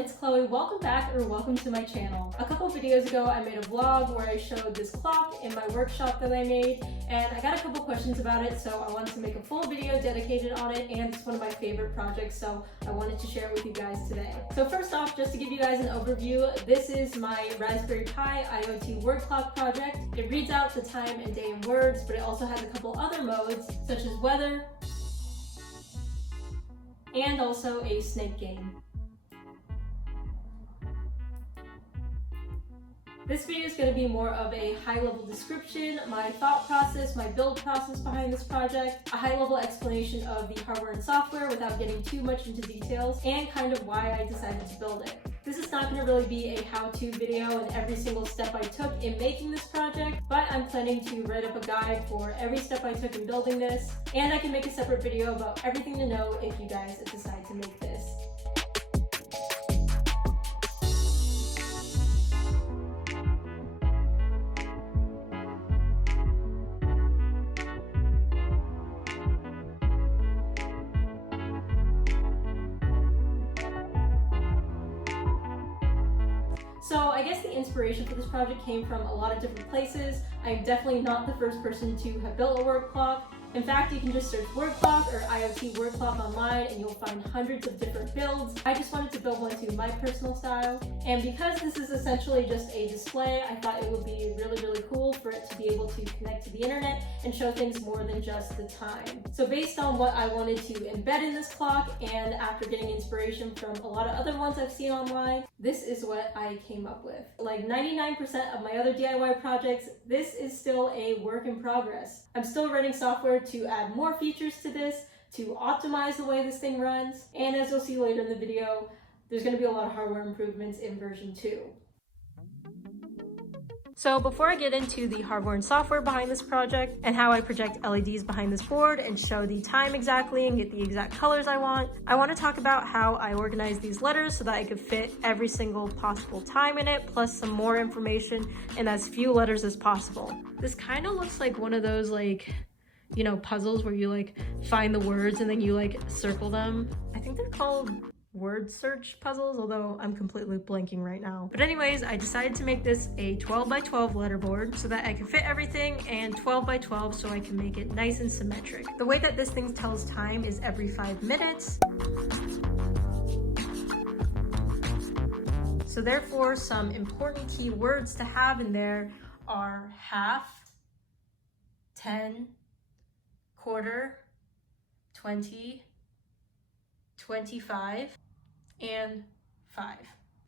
it's Chloe. Welcome back or welcome to my channel. A couple videos ago I made a vlog where I showed this clock in my workshop that I made, and I got a couple questions about it, so I wanted to make a full video dedicated on it, and it's one of my favorite projects, so I wanted to share it with you guys today. So first off, just to give you guys an overview, this is my Raspberry Pi IoT word clock project. It reads out the time and day in words, but it also has a couple other modes such as weather and also a snake game. This video is going to be more of a high-level description, my thought process, my build process behind this project, a high-level explanation of the hardware and software without getting too much into details, and kind of why I decided to build it. This is not going to really be a how-to video and every single step I took in making this project, but I'm planning to write up a guide for every step I took in building this, and I can make a separate video about everything to know if you guys decide to make this. So I guess the inspiration for this project came from a lot of different places. I'm definitely not the first person to have built a word clock. In fact, you can just search word clock or IoT word clock online and you'll find hundreds of different builds. I just wanted to build one to my personal style. And because this is essentially just a display, I thought it would be really cool for it to be able to connect to the internet and show things more than just the time. So based on what I wanted to embed in this clock, and after getting inspiration from a lot of other ones I've seen online, this is what I came up with. Like 99% of my other DIY projects, this is still a work in progress. I'm still writing software to add more features to this, to optimize the way this thing runs, and as you'll see later in the video, there's going to be a lot of hardware improvements in version 2. So before I get into the hardware and software behind this project and how I project LEDs behind this board and show the time exactly and get the exact colors I want to talk about how I organize these letters so that I could fit every single possible time in it, plus some more information and as few letters as possible. This kind of looks like one of those puzzles where you find the words and then you circle them. I think they're called word search puzzles, although I'm completely blanking right now. But anyways, I decided to make this a 12 by 12 letter board so that I can fit everything, and 12 by 12 so I can make it nice and symmetric. The way that this thing tells time is every 5 minutes. So therefore, some important key words to have in there are half, 10, quarter, 20, 25, and 5.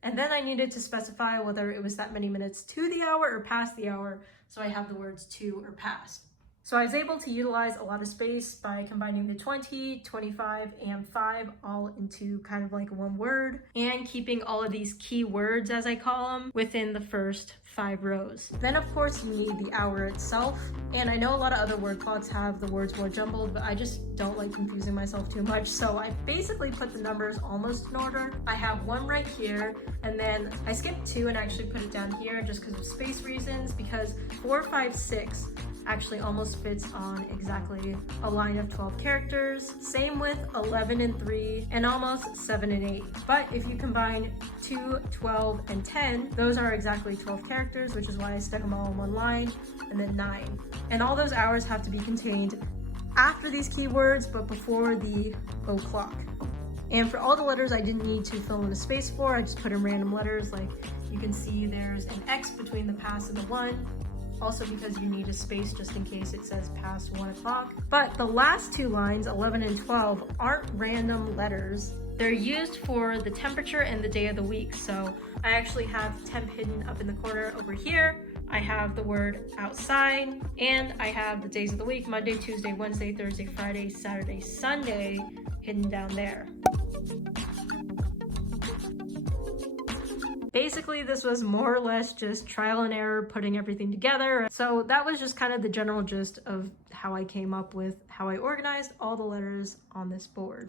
And then I needed to specify whether it was that many minutes to the hour or past the hour, so I have the words to or past. So I was able to utilize a lot of space by combining the 20, 25, and 5 all into kind of like one word, and keeping all of these key words, as I call them, within the first 5 rows. Then of course you need the hour itself, and I know a lot of other word clocks have the words more jumbled, but I just don't like confusing myself too much, so I basically put the numbers almost in order. I have 1 right here, and then I skipped 2 and actually put it down here just because of space reasons, because 4, 5, 6 actually almost fits on exactly a line of 12 characters. Same with 11 and 3, and almost 7 and 8. But if you combine 2, 12, and 10, those are exactly 12 characters, which is why I stuck them all in one line, and then 9. And all those hours have to be contained after these keywords, but before the o'clock. And for all the letters I didn't need to fill in a space for, I just put in random letters. Like you can see there's an X between the past and the 1. Also because you need a space just in case it says past 1 o'clock. But the last 2 lines, 11 and 12, aren't random letters. They're used for the temperature and the day of the week. So I actually have temp hidden up in the corner over here. I have the word outside, and I have the days of the week, Monday, Tuesday, Wednesday, Thursday, Friday, Saturday, Sunday, hidden down there. Basically, this was more or less just trial and error, putting everything together. So that was just kind of the general gist of how I came up with how I organized all the letters on this board.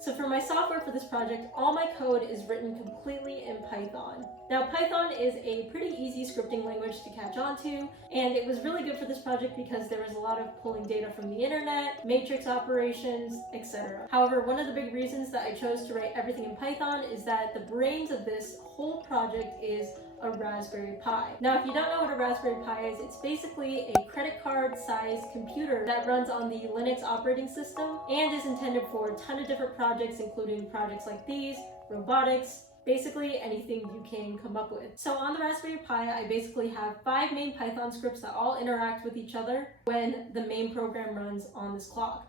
So for my software for this project, all my code is written completely in Python. Now Python is a pretty easy scripting language to catch on to, and it was really good for this project because there was a lot of pulling data from the internet, matrix operations, etc. However, one of the big reasons that I chose to write everything in Python is that the brains of this whole project is a Raspberry Pi. Now, if you don't know what a Raspberry Pi is, it's basically a credit card sized computer that runs on the Linux operating system and is intended for a ton of different projects, including projects like these, robotics, basically anything you can come up with. So on the Raspberry Pi, I basically have 5 main Python scripts that all interact with each other when the main program runs on this clock.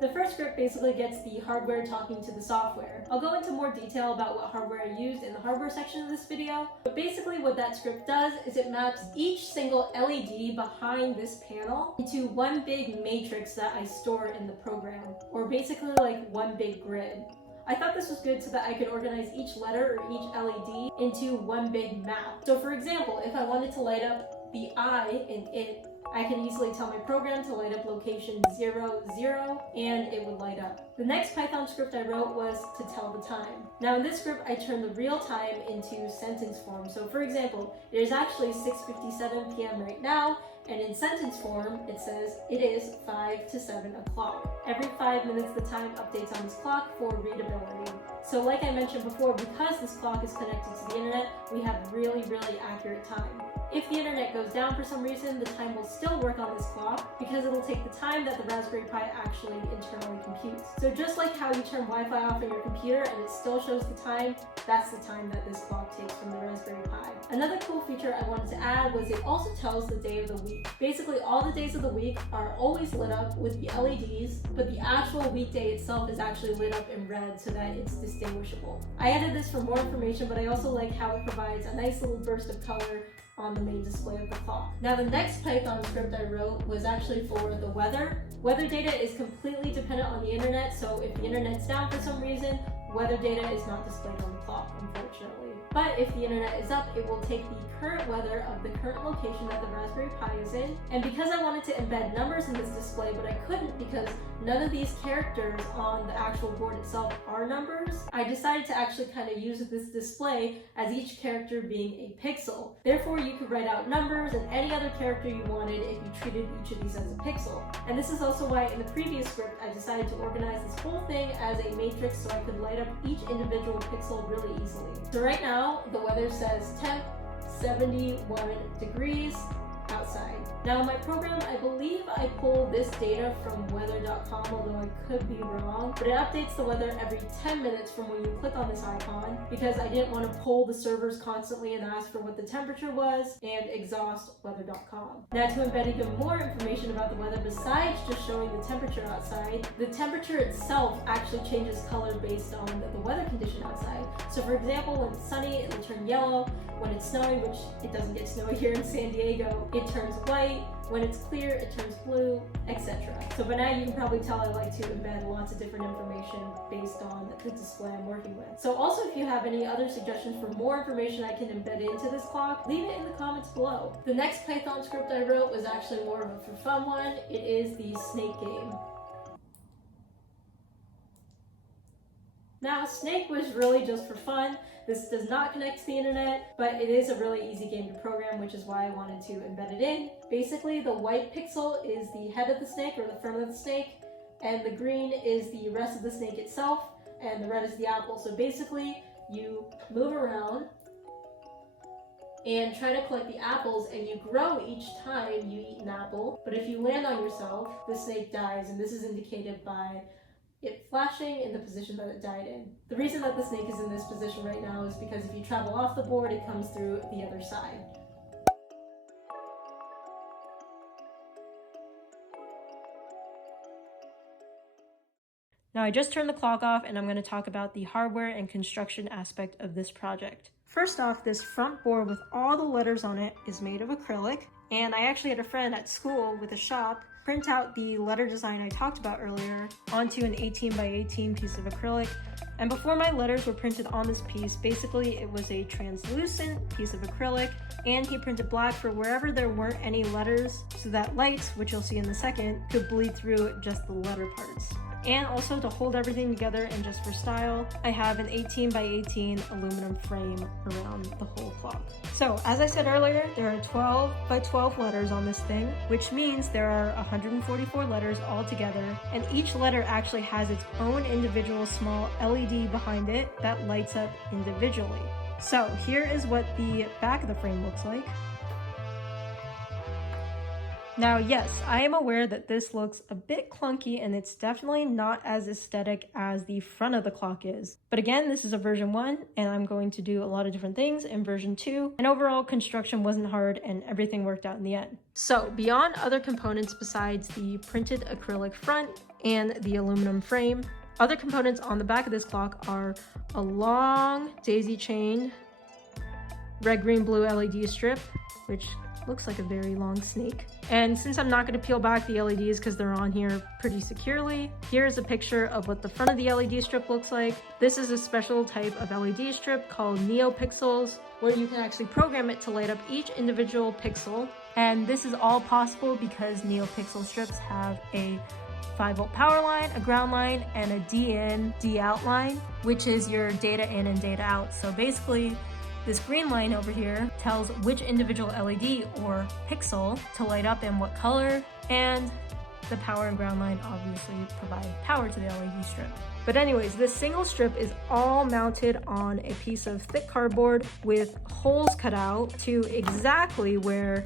The first script basically gets the hardware talking to the software. I'll go into more detail about what hardware I used in the hardware section of this video, but basically what that script does is it maps each single LED behind this panel into one big matrix that I store in the program, or basically like one big grid. I thought this was good so that I could organize each letter or each LED into one big map. So for example, if I wanted to light up the I in it, I can easily tell my program to light up location 0, 0, and it would light up. The next Python script I wrote was to tell the time. Now in this script, I turned the real time into sentence form. So for example, it is actually 6:57 p.m. right now, and in sentence form, it says it is 5 to 7 o'clock. Every 5 minutes, the time updates on this clock for readability. So like I mentioned before, because this clock is connected to the internet, we have really accurate time. If the internet goes down for some reason, the time will still work on this clock because it'll take the time that the Raspberry Pi actually internally computes. So just like how you turn Wi-Fi off on your computer and it still shows the time, that's the time that this clock takes from the Raspberry Pi. Another cool feature I wanted to add was it also tells the day of the week. Basically, all the days of the week are always lit up with the LEDs, but the actual weekday itself is actually lit up in red so that it's distinguishable. I added this for more information, but I also like how it provides a nice little burst of color on the main display of the clock. Now the next Python script I wrote was actually for the weather. Weather data is completely dependent on the internet, so if the internet's down for some reason, weather data is not displayed on the clock, unfortunately. But if the internet is up, it will take the current weather of the current location that the Raspberry Pi is in. And because I wanted to embed numbers in this display, but I couldn't because none of these characters on the actual board itself are numbers, I decided to actually kind of use this display as each character being a pixel. Therefore, you could write out numbers and any other character you wanted if you treated each of these as a pixel. And this is also why in the previous script, I decided to organize this whole thing as a matrix so I could light up each individual pixel really easily. So right now, the weather says temp 71 degrees outside. Now my program, I believe I pulled this data from weather.com, although I could be wrong, but it updates the weather every 10 minutes from when you click on this icon because I didn't want to pull the servers constantly and ask for what the temperature was and exhaust weather.com. Now to embed even more information about the weather besides just showing the temperature outside, the temperature itself actually changes color based on the weather condition outside. So for example, when it's sunny, it'll turn yellow. When it's snowy, which it doesn't get snowy here in San Diego, it turns white. When it's clear, it turns blue, etc. So by now you can probably tell I like to embed lots of different information based on the display I'm working with. So also if you have any other suggestions for more information I can embed into this clock, leave it in the comments below. The next Python script I wrote was actually more of a for fun one. It is the snake game. Now, Snake was really just for fun. This does not connect to the internet, but it is a really easy game to program, which is why I wanted to embed it in. Basically, the white pixel is the head of the snake or the front of the snake, and the green is the rest of the snake itself, and the red is the apple. So basically, you move around and try to collect the apples, and you grow each time you eat an apple. But if you land on yourself, the snake dies, and this is indicated by it flashing in the position that it died in. The reason that the snake is in this position right now is because if you travel off the board, it comes through the other side. Now I just turned the clock off and I'm going to talk about the hardware and construction aspect of this project. First off, this front board with all the letters on it is made of acrylic, and I actually had a friend at school with a shop print out the letter design I talked about earlier onto an 18 by 18 piece of acrylic. And before my letters were printed on this piece, basically it was a translucent piece of acrylic, and he printed black for wherever there weren't any letters so that lights, which you'll see in a second, could bleed through just the letter parts. And also to hold everything together and just for style, I have an 18 by 18 aluminum frame around the whole clock. So as I said earlier, there are 12 by 12 letters on this thing, which means there are 144 letters all together, and each letter actually has its own individual small LED behind it that lights up individually. So here is what the back of the frame looks like. Now, yes, I am aware that this looks a bit clunky and it's definitely not as aesthetic as the front of the clock is. But again, this is a version 1 and I'm going to do a lot of different things in version 2. And overall, construction wasn't hard and everything worked out in the end. So beyond other components besides the printed acrylic front and the aluminum frame, other components on the back of this clock are a long daisy-chained red, green, blue LED strip, which looks like a very long snake. And since I'm not going to peel back the LEDs because they're on here pretty securely, here's a picture of what the front of the LED strip looks like. This is a special type of LED strip called NeoPixels, where you can actually program it to light up each individual pixel. And this is all possible because NeoPixel strips have a 5-volt power line, a ground line, and a D-in, D-out line, which is your data in and data out. So basically, this green line over here tells which individual LED or pixel to light up in what color, and the power and ground line obviously provide power to the LED strip. But anyways, this single strip is all mounted on a piece of thick cardboard with holes cut out to exactly where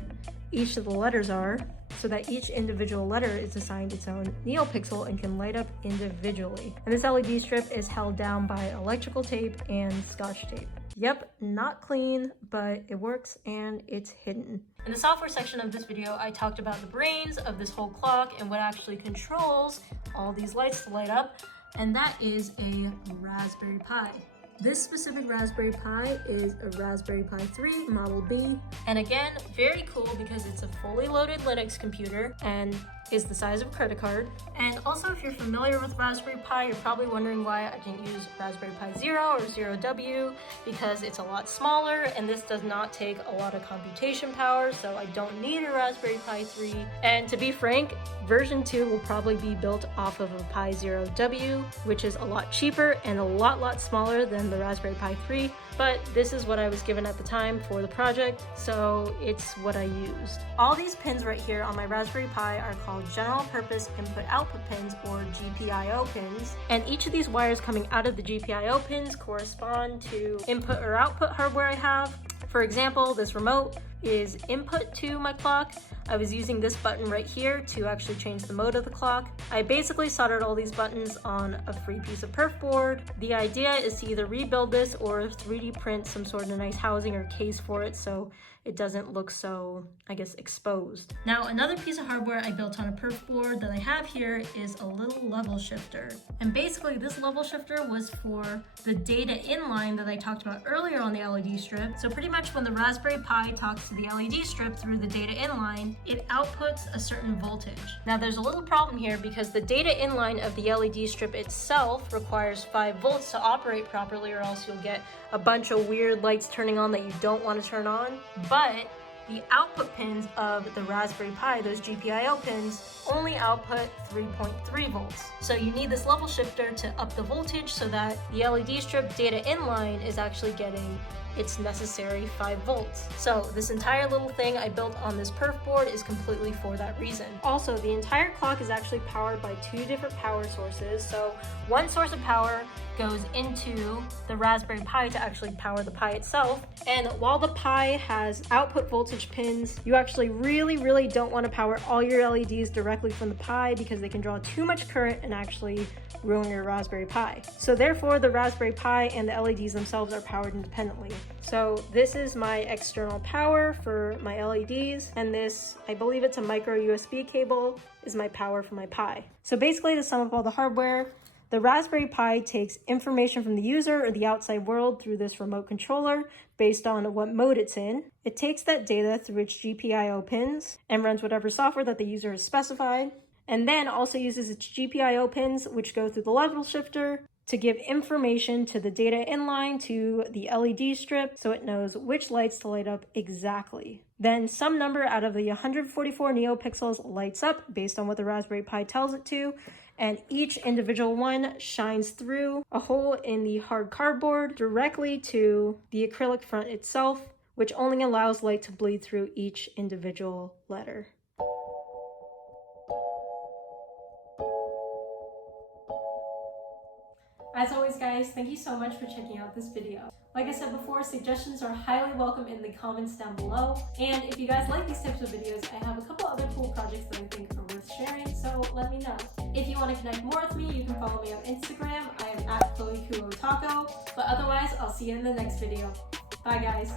each of the letters are, so that each individual letter is assigned its own NeoPixel and can light up individually. And this LED strip is held down by electrical tape and Scotch tape. Yep, not clean, but it works and it's hidden. In the software section of this video, I talked about the brains of this whole clock and what actually controls all these lights to light up, and that is a Raspberry Pi. This specific Raspberry Pi is a Raspberry Pi 3 Model B, and again, very cool because it's a fully loaded Linux computer and is the size of a credit card. And also, if you're familiar with Raspberry Pi, you're probably wondering why I didn't use Raspberry Pi 0 or 0W, because it's a lot smaller and this does not take a lot of computation power, so I don't need a Raspberry Pi 3. And to be frank, version 2 will probably be built off of a Pi 0W, which is a lot cheaper and a lot smaller than the Raspberry Pi 3, but this is what I was given at the time for the project, so it's what I used. All these pins right here on my Raspberry Pi are called general purpose input-output pins, or GPIO pins, and each of these wires coming out of the GPIO pins correspond to input or output hardware I have. For example, this remote is input to my clock. I was using this button right here to actually change the mode of the clock. I basically soldered all these buttons on a free piece of perf board. The idea is to either rebuild this or 3D print some sort of nice housing or case for it so it doesn't look so, I guess, exposed. Now, another piece of hardware I built on a perf board that I have here is a little level shifter. And basically this level shifter was for the data inline that I talked about earlier on the LED strip. So pretty much when the Raspberry Pi talks to the LED strip through the data inline, it outputs a certain voltage. Now there's a little problem here because the data inline of the LED strip itself requires 5 volts to operate properly, or else you'll get a bunch of weird lights turning on that you don't want to turn on. But the output pins of the Raspberry Pi, those GPIO pins, only output 3.3 volts. So you need this level shifter to up the voltage so that the LED strip data inline is actually getting its necessary 5 volts. So this entire little thing I built on this perf board is completely for that reason. Also, the entire clock is actually powered by 2 different power sources. So one source of power goes into the Raspberry Pi to actually power the Pi itself. And while the Pi has output voltage pins, you actually really don't want to power all your LEDs directly from the Pi because they can draw too much current and actually ruin your Raspberry Pi. So therefore, the Raspberry Pi and the LEDs themselves are powered independently. So this is my external power for my LEDs, and this, I believe it's a micro USB cable, is my power for my Pi. So basically, to sum up all the hardware, The Raspberry Pi takes information from the user or the outside world through this remote controller based on what mode it's in. It takes that data through its GPIO pins and runs whatever software that the user has specified, and then also uses its GPIO pins, which go through the level shifter, to give information to the data inline to the LED strip so it knows which lights to light up exactly. Then some number out of the 144 neopixels lights up based on what the Raspberry Pi tells it to, and each individual one shines through a hole in the hard cardboard directly to the acrylic front itself, which only allows light to bleed through each individual letter. As always, guys, thank you so much for checking out this video. Like I said before, suggestions are highly welcome in the comments down below. And if you guys like these types of videos, I have a couple other cool projects that I think are worth sharing, so let me know. If you want to connect more with me, you can follow me on Instagram. I am at ChloeKuoTaco. But otherwise, I'll see you in the next video. Bye, guys.